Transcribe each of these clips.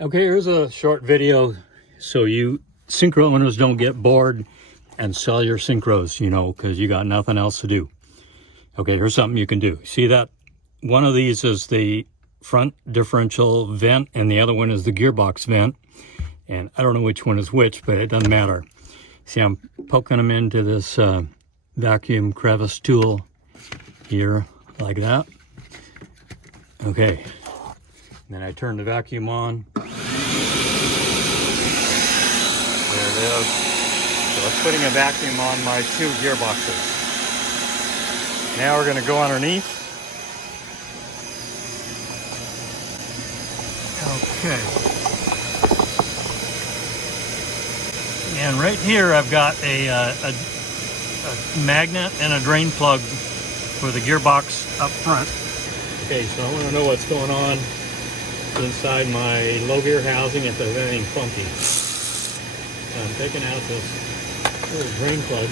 Okay, here's a short video so you Syncro owners don't get bored and sell your Syncros, you know, because you got nothing else to do. Okay, here's something you can do. See that? One of these is the front differential vent and the other one is the gearbox vent. And I don't know which one is which, but it doesn't matter. See, I'm poking them into this vacuum crevice tool here, like that. Okay, then I turn the vacuum on. There it is. So it's putting a vacuum on my two gearboxes. Now we're going to go underneath. Okay. And right here I've got a magnet and a drain plug for the gearbox up front. Okay, so I want to know what's going on inside my low gear housing if there's anything funky. So I'm taking out this little drain plug.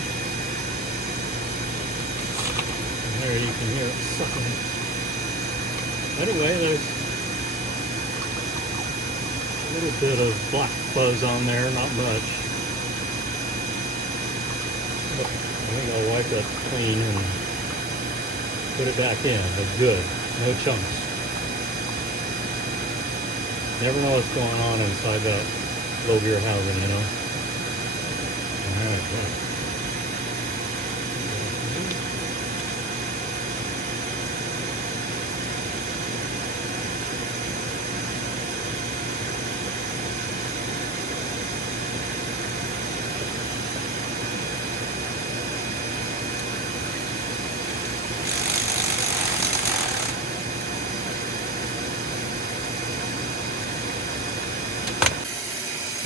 And there you can hear it sucking. Anyway, there's a little bit of black fuzz on there, not much. But I think I'll wipe that clean and put it back in, but good. No chunks. Never know what's going on inside that low gear housing, you know. Alright, right.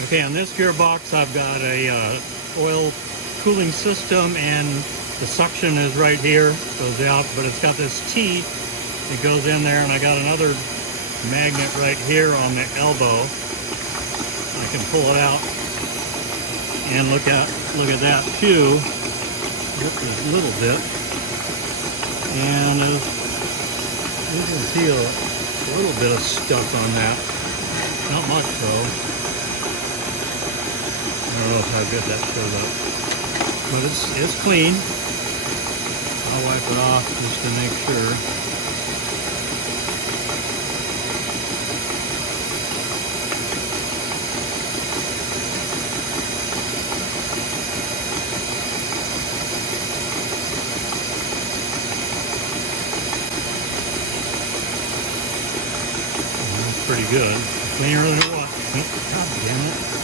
Okay, on this gearbox I've got a oil cooling system and the suction is right here, goes out, but it's got this T that goes in there, and I got another magnet right here on the elbow. I can pull it out and look at that too. Just a little bit. And you can see a little bit of stuff on that. Not much though. I don't know how good that shows up, but it's clean. I'll wipe it off just to make sure. That's pretty good. Cleaner than it was. God damn it.